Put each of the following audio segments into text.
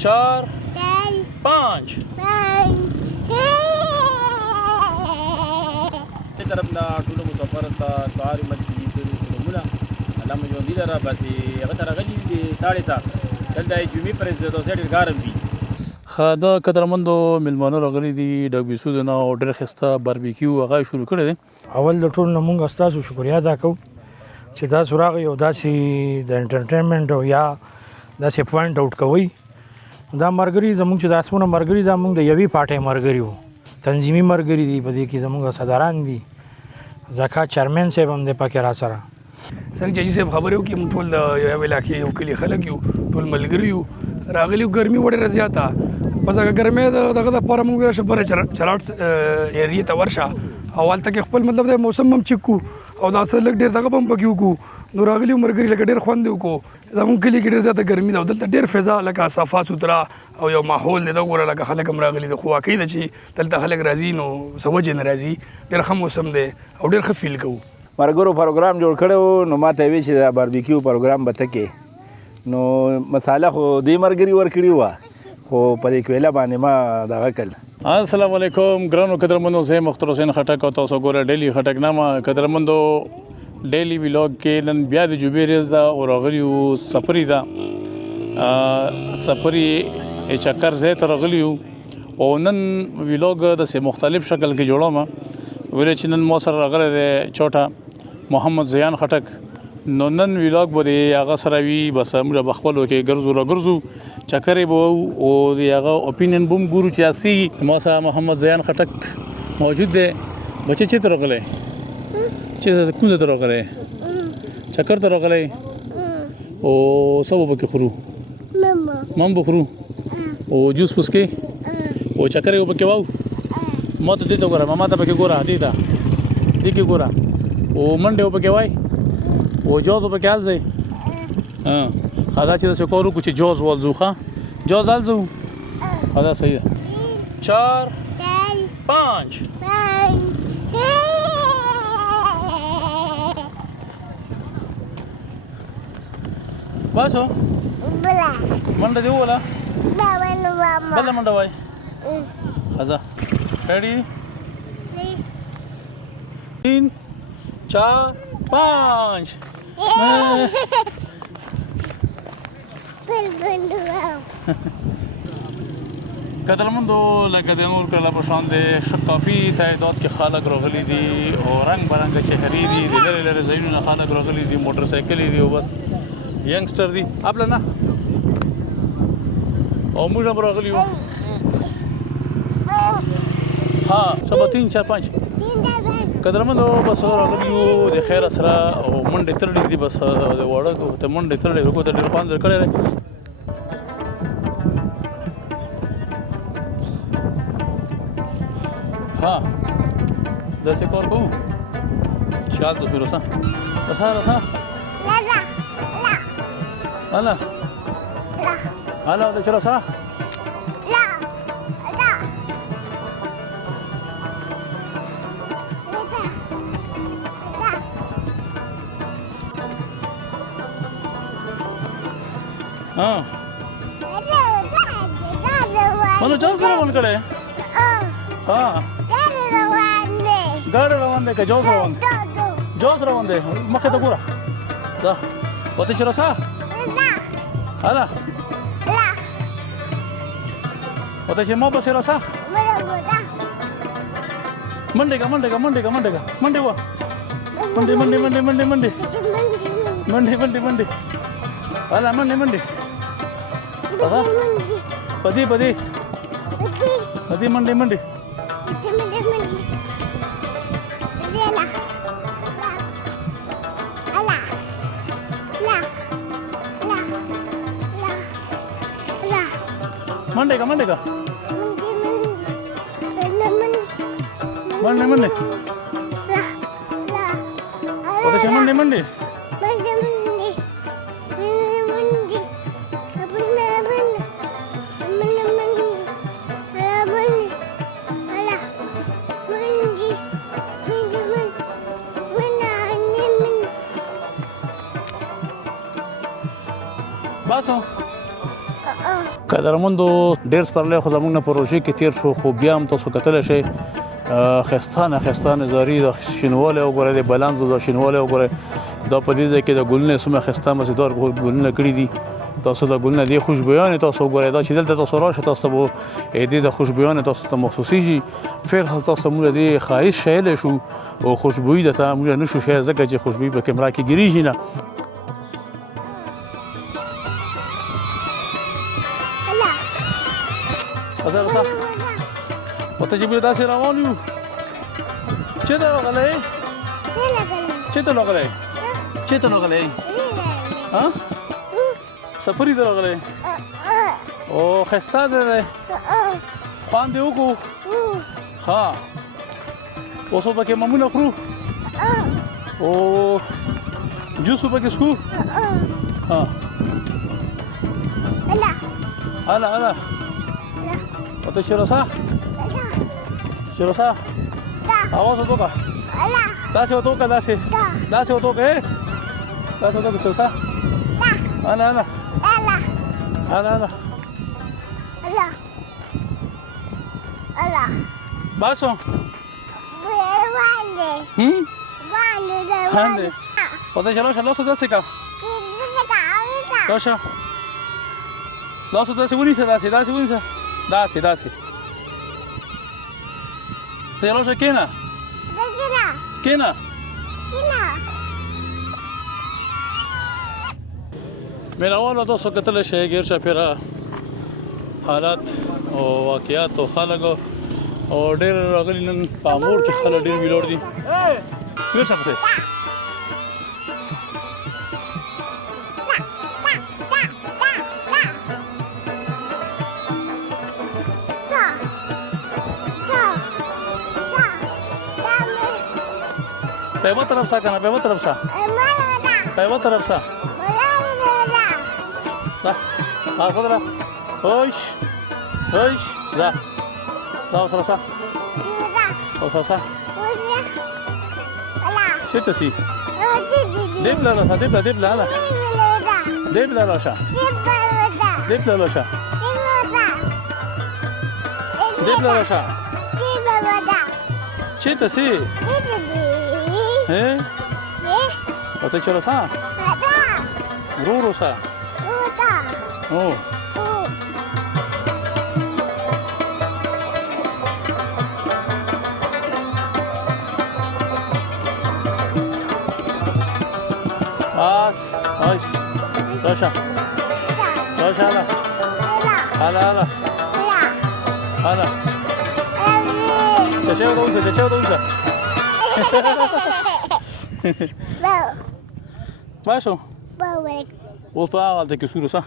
4 5 طرف نه ټول مسافر ته طاري مدي سلامونه علامه ژوند دي را باسي هغه ته راغلي دي تاړې ته دلته جمعې پرې د ډیر ګارم دي دا قدرمندو ملمانو راغلي دي ډګ بیسو نه اورډر خسته باربیکیو هغه شروع کړی دی اول د ټول نه مونږ تاسو شکریا ادا کوو چې دا سراغ یو داسې د انټرټینمنټ او یا داسې پوینټ آوټ کوي دا مرګري زموږ چې د اسمونه مرګري دا موږ د یوې پاټۍ مرګري وو تنظیمي مرګري دي په دې کې زموږ صدران دي زکات چیرمن صاحب هم د پکې را سره څنګه چې صاحب خبرې وکړي موږ ټول یو علاقې یو کلي خلک یو ټول ملګري یو راغلي ګرمي وړه زیاته بس هغه ګرمي دغه د پاره موږ راشه بره چلاټ ایریا ته ورشه اول تک خپل مطلب د موسم هم چکو او دا اصل لګ ډیر دغه هم پکې وکړو نو راغلي مرګري لګ ډیر خوند وکړو زموږ کلی کې ډیر زیاته ګرمي ده دلته ډیر فضا لکه صفا سوترا او یو ماحول دی دا ګوره لکه خلک هم راغلي د خو واقعي ده چې دلته خلک راځي نو سوجه نه راځي ډیر ښه موسم دی او ډیر ښه فیل کوو مرګرو پروګرام جوړ کړو نو ماته وی چې دا باربیکیو پروګرام به تکي نو مساله خو دې مرګري ور کړی و خو په دې کویلا باندې ما دغه کړ السلام علیکم ګرانو قدرمنو زه مختار حسین خټک او تاسو ګوره ډیلی خټک نامه قدرمنو ډیلی ویلاګ کې نن بیا د جوبیریز دا او راغلیو سفری دا سفری چکر زه تر راغلیو او نن ویلاګ د مختلف شکل کې جوړم ویل چې نن مو سره راغلی دی چوټه محمد زیان خټک نو نن ویلاګ به هغه سره وي بس موږ به خپلو کې ګرځو چکرې به او د هغه اوپینین بوم ګورو چې اسی ما سره محمد زیان خټک موجود دی بچې چې تر راغلی چې کوم ته راغلی چکر ته راغلی او سبو به کې خورو مم بخورو او جوس پوسکې او چکرې به کې واو ما ته دې ته ګوره ما ته به کې ګوره دې کې ګوره او منډه به کې وای او جوز به کې حل خدا چې څه کورو کو چې جوز ولزو ښا جوز الزو خدا صحیح ده 4 5 باسو بلا منډه دی ولا بلا منډه وای خدا ready 3 4 5 قدرمندو لکه د نور کله په شان د کافي تعداد کې خلک راغلي دي او رنگ برنګ چهرې دي د لری لری ځایونو خلک راغلي دي موټر سایکل دي او بس ینګسټر دي خپل نه او موږ هم راغلي یو ها سبا 3 4 5 قدرمنو بس راغلي یو د خیر سره او منډه ترلې دي بس د وړو ته منډه ترلې وکړه د ډیر خوان درکړې ها داسې کار کوو شال ته شروع سه بس ها لا هلا ده شروع سه ها منو جوز روان کړي ها ګاډي روان دی که جوز روان دی مخې ته ګوره ځه وته چې راسه هلا وته چې ما پسې راسه منډه کا منډه وا منډه هلا منډه پدې منډه منډه کا منډه وته چې منډه باسو قدرمندو ډېر سپرلی خو زموږ نه په روژې کې تېر شو خو بیا هم تاسو کتلی شئ ښایسته نظاري د شینوالی وګورئ د بلانځو د شینوالی وګورئ دا په دې ځای کې د ګلونه څومره ښایسته مزېدار ګلونه کړي دي تاسو د ګلونه دې خوشبویانې تاسو وګورئ دا چې دلته تاسو راشئ تاسو ته به دې د خوشبویانې تاسو ته محسوسیږي فعل تاسو موږ دې ښایست شیلی شو او خوشبویي درته موږ نه شو شی ځکه چې خوشبویي په کیمرا کې ګیریږي نه ازه رسا وته چې بیا داسې روان یو چېرته راغلی چېرته راغلی چېرته راغلی ها سفرې ته راغلی او ښایسته دی خوند دې وکړو ها اوس به پکې ممونه خورو او جوس به پکې څښو ها هلا وته شیروسا आवाज होतो का दासे होतो का दासे होतो का दासे होतो का शिरोसा आला बासो Hande وته شلوسا داسې کا لوسا داسې ونیسه داسې ونیسه داسې Señalosa, ¿quiena? ¿Quiena? مینوالو تاسو کتلی شئ ګیر چاپېره حالات او واقعات او خلک او ډېر راغلي نن په امور کې خلک ډېر ویلوړ دي ورشه پسې Pebo terap sa kana, pebo terap sa. Pebo terap sa. Dah, aku terap. Hoish, dah. Dah terap sa. Terap sa. Cerita sih. Debla lah, debla lah. Debla lah sa. Debla lah sa. Debla lah sa. Cerita sih. وته چلوسا روروسا او آس روشا hala تشاو دوسا Vaso. Vos para alta que suro sa.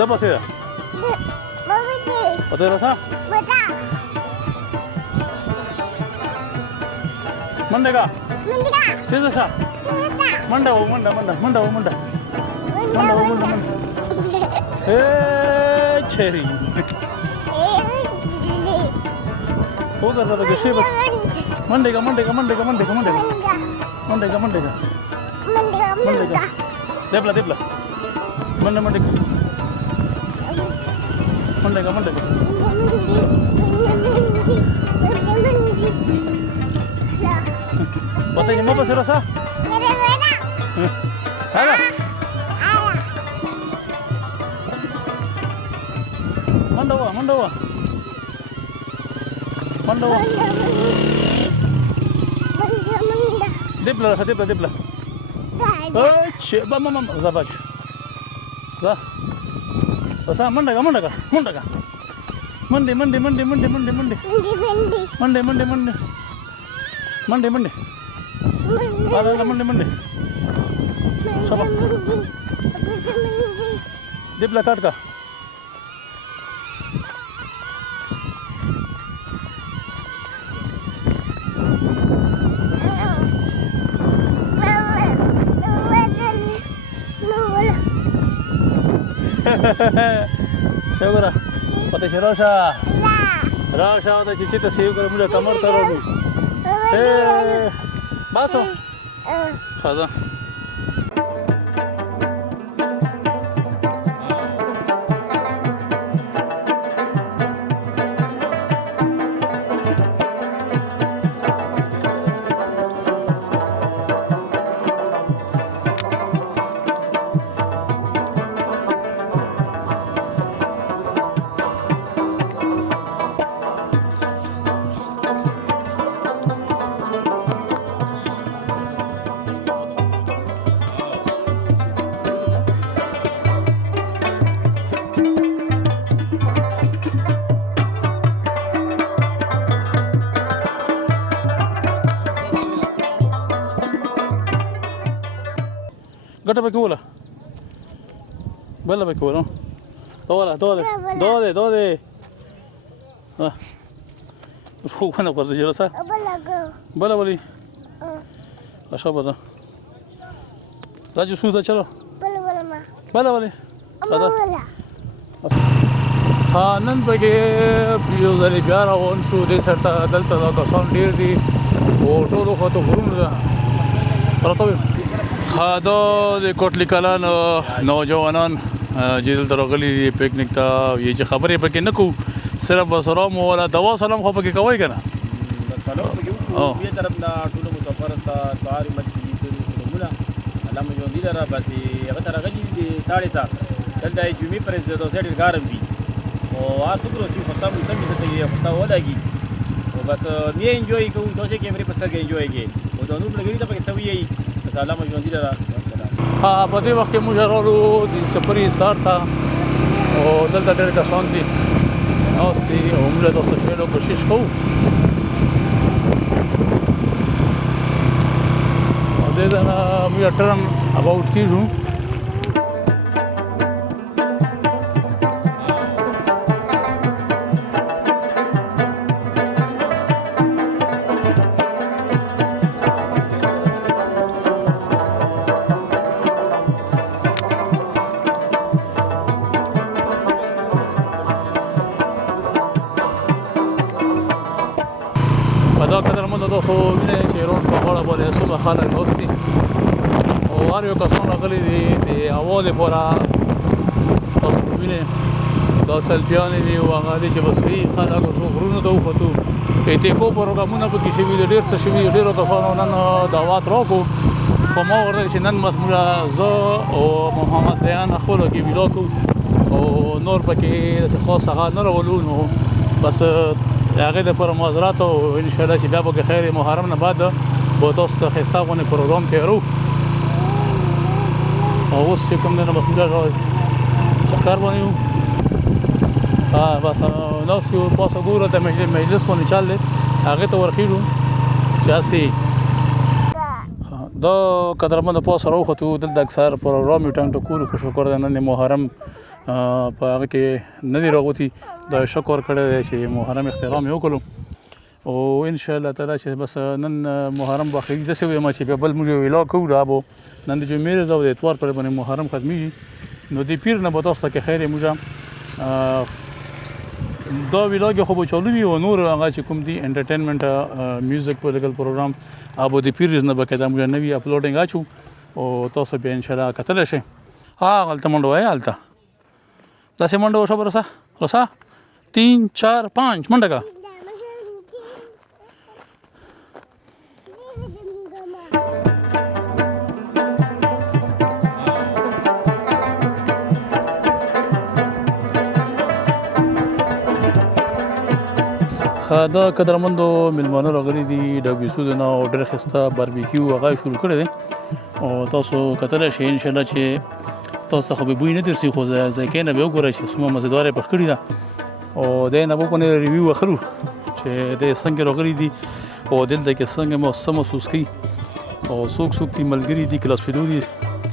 Dapat sih? Ada rasa? Manda ka? Sisa sa? Manda. Cherry. Hoga da ke shiba. Manda ka. Debla. Manda. Manda. Patay mo pa si Rosa? Hala. منډه وه منډه وه منډه وه دبله راشه دبله دبله ځه بچ ځه بس منډه که منډه که منډه که منډې منډې منډې منډې منډې منډې منډې منډې منډې منډې منډې منډې منډې شابه دبله کټ کا وګوره پته چې راشه راشه دا چې ته سیو کړه موږ کمر ته راوړو باسو خدا ګټه پکې وله بله پکې وله دوله دوله دوله دوله خوبونه پرده جلسه بله ولی اشا بده راجو سوزه چلو بله ولی نن پکې یو ځلې بیا روان شو دې سرته دلته دا کسان ډېر دي او ټولو خواته غرونه ده پرته وي دا د کوټلی کلان نوجوانان چې دلته راغلي دي پکنیک ته یې چې خبرې پکې نه کوو صرف به سلام ولا دوا سلام خو پکې کوئ که نه سلام پکې وکړو دې طرف نه ټولو مسافر ته کار مجلس سلامونه علامه ژوندي لره بس هغه ته راغلي دي تاړې ته دلته یې جمعې پر عزت او سیټ ګارم وي او هر څوک روسي خو تاسو سمې ته یې خو ولګي او بس نه انجوای کوو تاسو کیمرې په سترګې انجوای کې او د نور لګري ته پکې سوي یې علامه ژوندي لره په دې وخت کې موږ راغلو د سفري سار ته او دلته ډېر کسان دي ناست دي او موږ د خوشحالو کوشش کوو او دې ځای نه موږ ټرن اباوټ کېږو دا قدرمنو تاسو وینئ چې روډ په غاړه باندې څومره خلک ناست دي او هر یو کسان راغلي دي د هوا لپاره تاسو وینئ دا سلفیانې دي او هغه دي چې بس کوي خلک څو غرونو ته وختو ایتیکو پروګرامونه پکې شوي دي ډېر څه شوي دي ډېرو کسانو نن دعوات راکړو خو ما ورته چې نن موږ زه او محمد زیان خپلو کې ویډیو کوو او نور پکې داسې خاص هغه نه راولو نو بس هغې دپاره معذرات او انشاءالله چې بیا به که خیر محرم نه بعد به تاسو ته ښایسته غوندې پروګرام تیارو او اوس چې کوم دی نو بس موږ چکر باندې یو بس ناست یو پاسه ګوره د مجلس باندې چل دی هغې ته ورخېږو چې هسې دا قدرمنو پاسه راوختو دلته اکثر پروګرام یو ټنګ ټکور خو شکر دی نن محرم په هغه کې نه دي راغوتي دا شکر کړی دی چې محرم احترام یې وکړو او انشاءالله تعالی چې بس نن محرم به اخري داسې ویم چې بیا بل موږ ویلا کوو دا به نن د جمعې ورځ او د اتوار پر باندې محرم ختمیږي نو د پیر نه به تاسو ته که خیر موږ دا ویلاګ خو به چالو وي او نور هغه چې کوم دي انټرټینمنټ میوزیک پولیټیکل پروګرام ابو د پیر ورځ نه به کدا موږ نوی اپلوډینګ اچو او تاسو به انشاءالله کتلی شئ هلته منډه وایه هلته داسې منډه وشه به رسا 3 4 5 منډه کا دا قدرمندو ملمانه راغلي دي د بیسو د نو ډېر ښایسته باربیکیو هغه شروع کړی دی او تاسو کتلی شئ انشاءالله چې تاسو ته خو به بوی نه درسي خو ذایقې نه به وګورئ چې څومره مزېدار یې پخ کړي ده او دی نه به په ریویو اخلو چې دی څنګه راغلي دي او دلته کې څنګه څه محسوس کوي او څوک دي ملګري دي کلاس فیلو دي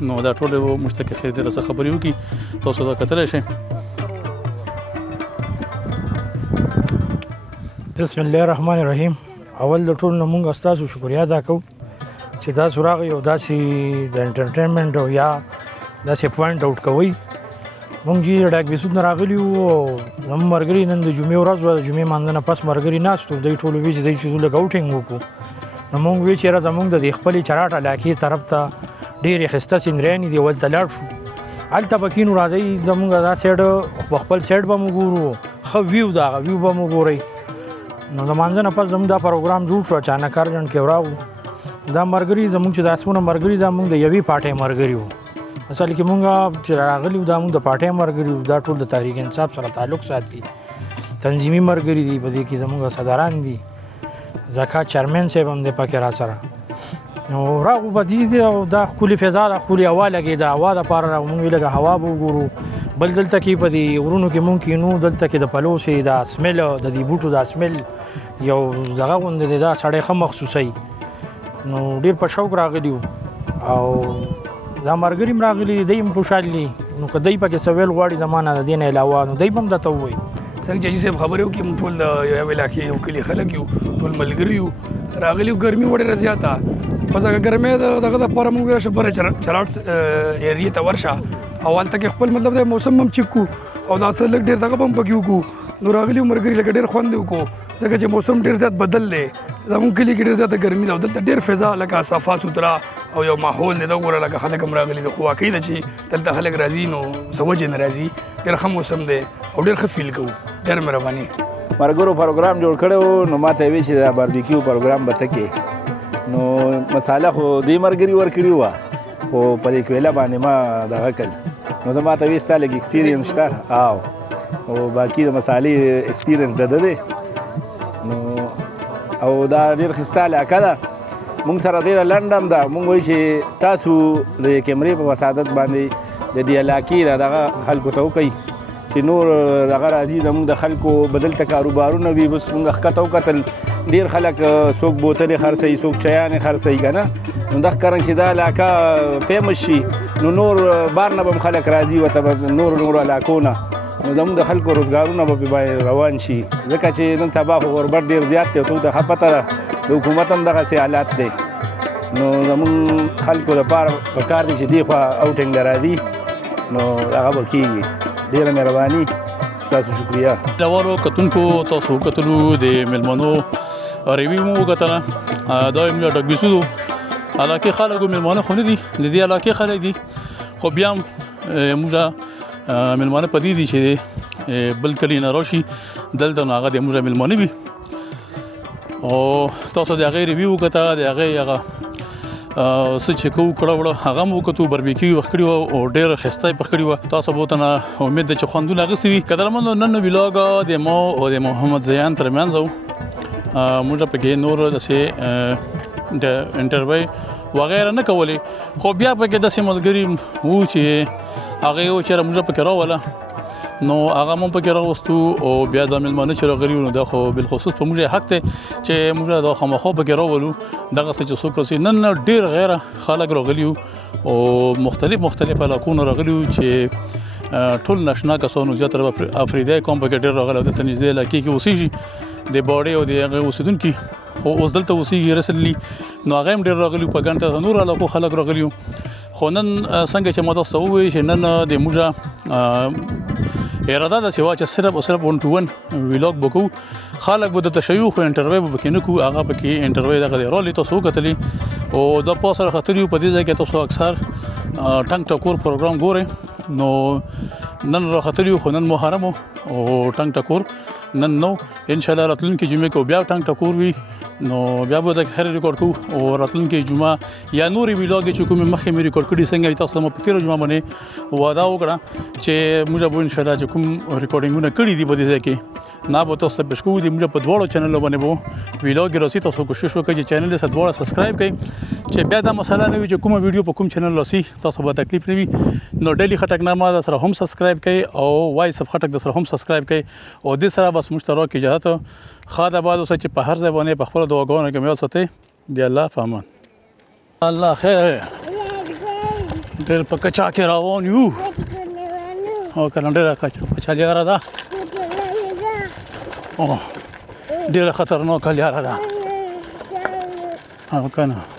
نو دا ټول به موږ ته کې ډېره څه خبرې وکړي تاسو دا کتلی شئ. بسم الله الرحمن الرحیم. اول د ټول نه مونږ ستاسو شکریا ادا کوو چې تاسو راغئ او داسې د انټرټینمنټ او یا داسې پوینټ آوټ کوئ. مونږ چې ډاک بیسود نه راغلي وو او زموږ ملګري نن د جمعې ورځ وه د جمعې مانځه نه پس ملګري ناست وو دوی ټولو وی چې دوی چې لږ آوټینګ وکړو نو مونږ وی چې یاره زمونږ د دې خپلې چراټ علاقې طرف ته ډېرې ښایسته سیندریانې دي ولته لاړ شو هلته به کینو راځئ زمونږ دا سایډ په خپل سایډ به مو ګورو ښه ویو د هغه ویو به مو ګورئ. نو د مانځه نه پس زموږ دا پروګرام جوړ شو اچانک ارجنټ کې راغلو دا ملګري زموږ چې دا څونه ملګري دا موږ د یوې پارټۍ ملګري وو اصل کې مونږ چې راغلي وو دا موږ د پارټۍ ملګري وو دا ټول د تحریک انصاف سره تعلق ساتي تنظیمي ملګري دي په دې کې زموږ صدران دي زکات چیرمن صاحب هم دی پکې را سره نو راغو په دې دا ښکلې فضا ده ښکلې هوا لګېده هوا دپاره مونږ وی لږه هوا به وګورو بل دلته کې په دې غرونو کې مونږ کینو دلته کې د پلوسې دا سمیل د دې بوټو دا سمیل یو دغه غوندې دی دا سړی ښه مخصوصوي نو ډېر په شوق راغلي وو او دا ملګري هم راغلي دی هم خوشحال دي نو که دی پکې څه ویل غواړي د ما نه د دې نه علاوه نو دی به هم درته ووایي. څنګه چې صاحب خبرې وکړي موږ ټول د یو علاقې یو کلي خلک یو ټول ملګري یو راغلي یو ګرمي ډېره زیاته پس هغه ګرمۍ دغه دپاره موږ راشه بره چراټ ایریې ته ورشه او هلته کې خپل مطلب دی موسم هم چک کړو او دا څه لږ ډېر دغه به هم پکې وکړو نو راغلي یو ملګري لکه ډېر خوند یې وکړو ځکه چې موسم ډېر زیات بدل دی زموږ کلي کې ډېر زیاته ګرمي ده او دلته ډېر فضا لکه صفا سوتره او یو ماحول دی دا وګوره لکه خلک هم راغلي دي خو واقعي ده چې دلته خلک راځي نو څه وجې نه راځي ډېر ښه موسم دی او ډېر ښه فیل کوو ډېر مهرباني. ملګرو پروګرام جوړ کړی و نو ما ته یې وی چې دا باربیکیو پروګرام به ته کې نو مساله خو دې ملګري ورکړي وه خو په دې کویله باندې ما دغه کړ نو دا ما ته وی ستا لږ ایکسپیرینس شته او باقي د مسالې ایکسپیرینس د ده دی نو او دا ډېر ښایسته علاقه ده مونږ سره ډېره لنډ هم ده مونږ وایو چې تاسو د کیمرې په وسادت باندې د دې علاقې د دغه خلکو ته وکئ چې نور دغه راځي زموږ د خلکو بدلته کاروبارونه وي بس مونږ ښکته وکتل ډېر خلک څوک بوتلې خرڅوي څوک چیانې خرڅوي که نه نو دغه کارن چې دا علاقه فیمس شي نو نور بار نه به هم خلک راځي ورته به نورو علاقو نه نو زموږ د خلکو روزګارونه به پرې روان شي ځکه چې نن سبا خو غربت ډېر زیات دی او ته ښه پته ده د حکومت هم دغسې حالات دی نو زموږ خلکو دپاره پکار دی چې دې خوا اوټینګ له راځي نو هغه به کېږي. ډېره مهرباني ستاسو شکریه. داوارو کتونکو تاسو وکتلو د میلمنو ریویو مو وکتله دا یې ډک بیسودو علاقې خلک و میلمانه خو نه دي د دې علاقې خلک دي خو بیا هم موږ میلمانه په دې دي چې بل کلي نه راشي دلته نو هغه د موږ میلمانه وي او تاسو د هغې ریویو وکته د هغې هغه څه چې کوو کړه وړه هغه مو وکتو باربیکیو پخ کړي وه او ډېر ښایسته یې پخ کړي وه تاسو به ورته نه امید ده چې خوندونه اخیستي وي قدرمنو نن ولاګ د ما او د محمد زیان ترمنځ و موږ پکې نور داسې د انټرویو وغیره نه کولې خو بیا پکې داسې ملګري وو چې هغه یو چېرې موږ پکې راوله نو هغه مونږ پکې راوستو او بیا د میلمانه چې راغلي وو نو دا خو بالخصوص په موږ حق دی چې موږ دا خامخا پکې راولو دغسې چې څوک راسي نن ډېر غیره خلک راغلي وو او مختلف علاقو نه راغلي وو چې ټول ناشنا کسانو زیاتره افریدی قوم پکې ډېر راغلی او دلته نږدې علاقې کې اوسېږي د باډۍ او د هغې اوسېدونکي خو اوس دلته اوسېږي رسلي نو هغه هم ډېر راغلي وو په ګڼ تعداد نور علاقو خلک راغلي وو خو نن څنګه چې ما تاسو ته ووایي چې نن د موږ اراده ده چې چې صرف او صرف 1 to 1 ویلاګ به کوو خلک به د تشیع خو انټرویو به پکې نه کوو هغه پکې انټرویو دغه دی رالې تاسو وکتلې او د پاسه راختلي په دې ځای کې تاسو اکثر ټنګ ټکور پروګرام ګورئ نو نن راختلي خو نن محرم او ټنګ ټکور نن نو ان شاء الله راتلونکي جمعې کې بیا ټنګ ټکور وي نو بیا به د خیر ریکارډ کوو او راتلونکي جمعه یا نورې ویلاګ چې کوم مخکې مې ریکارډ کړي څنګه تاسو مو په تیر جمعه باندې وعده وکړه چې موږ به ان شاء الله چې کوم ریکارډینګونه کړي دي په دې ځای کې نه به تاسو ته پېښ کوو دي موږ په دواړو چینلونو باندې به ویلاګ راسي تاسو کوشش وکړئ چې چینل یې دواړه سبسکرایب کړئ چې بیا دا مسله نه وي چې کومه ویډیو په کوم چینل راسي تاسو به تکلیف نه وي نو ډیلی خټکنامه د سره هم سبسکرایب کړئ او وایس اف خټک د سره هم سبسکرایب کړئ او د سره بس مشترک اجازه خاطر بعد اوسه چې په هر ځای باندې په خپل دعاګانو کې مې وساتئ دی الله فامان الله خیر ډېر په کچا کې روان یو او کنه ډېر کچا لاره ده او ډېر خطرناک لاره ده او کنه